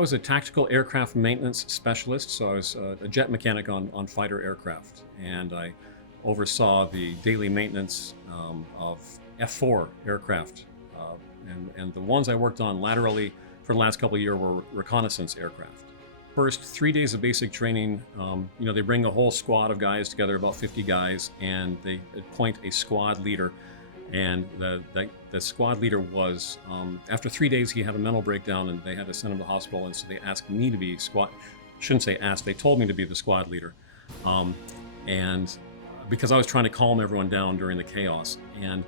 I was a tactical aircraft maintenance specialist, so I was a jet mechanic on fighter aircraft, and I oversaw the daily maintenance of F-4 aircraft. And the ones I worked on laterally for the last couple of years were reconnaissance aircraft. First 3 days of basic training, they bring a whole squad of guys together, about 50 guys, and they appoint a squad leader. And the squad leader was, after 3 days, he had a mental breakdown and they had to send him to the hospital. And so they asked me to be shouldn't say asked, they told me to be the squad leader. And because I was trying to calm everyone down during the chaos. And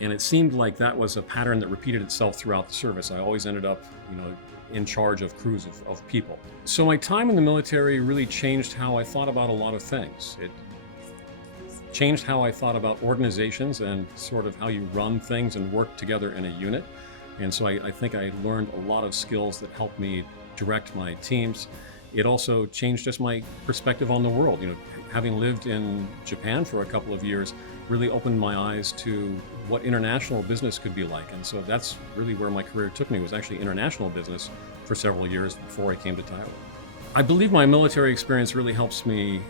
it seemed like that was a pattern that repeated itself throughout the service. I always ended up, in charge of crews of people. So my time in the military really changed how I thought about a lot of things. It changed how I thought about organizations and sort of how you run things and work together in a unit. And so I think I learned a lot of skills that helped me direct my teams. It also changed just my perspective on the world. Having lived in Japan for a couple of years really opened my eyes to what international business could be like. And so that's really where my career took me, was actually international business for several years before I came to Tyler. I believe my military experience really helps me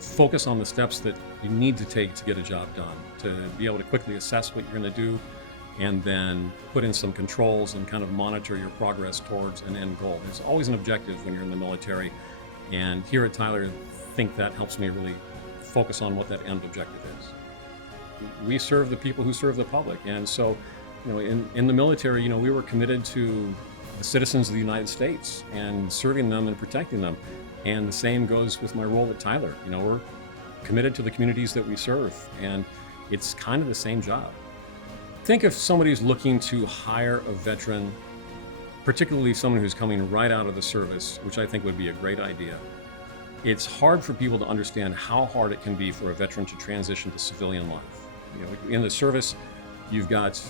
focus on the steps that you need to take to get a job done, to be able to quickly assess what you're going to do, and then put in some controls and kind of monitor your progress towards an end goal. There's always an objective when you're in the military, and here at Tyler, I think that helps me really focus on what that end objective is. We serve the people who serve the public, and so, in the military, we were committed to the citizens of the United States and serving them and protecting them. And the same goes with my role at Tyler. We're committed to the communities that we serve, and it's kind of the same job. Think if somebody's looking to hire a veteran, particularly someone who's coming right out of the service, which I think would be a great idea. It's hard for people to understand how hard it can be for a veteran to transition to civilian life. In the service, you've got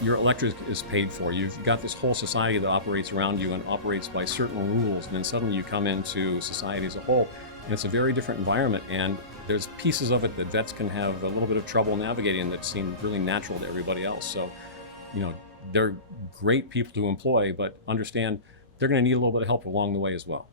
your electric is paid for. You've got this whole society that operates around you and operates by certain rules. And then suddenly you come into society as a whole, and it's a very different environment. And there's pieces of it that vets can have a little bit of trouble navigating that seem really natural to everybody else. So, they're great people to employ, but understand they're going to need a little bit of help along the way as well.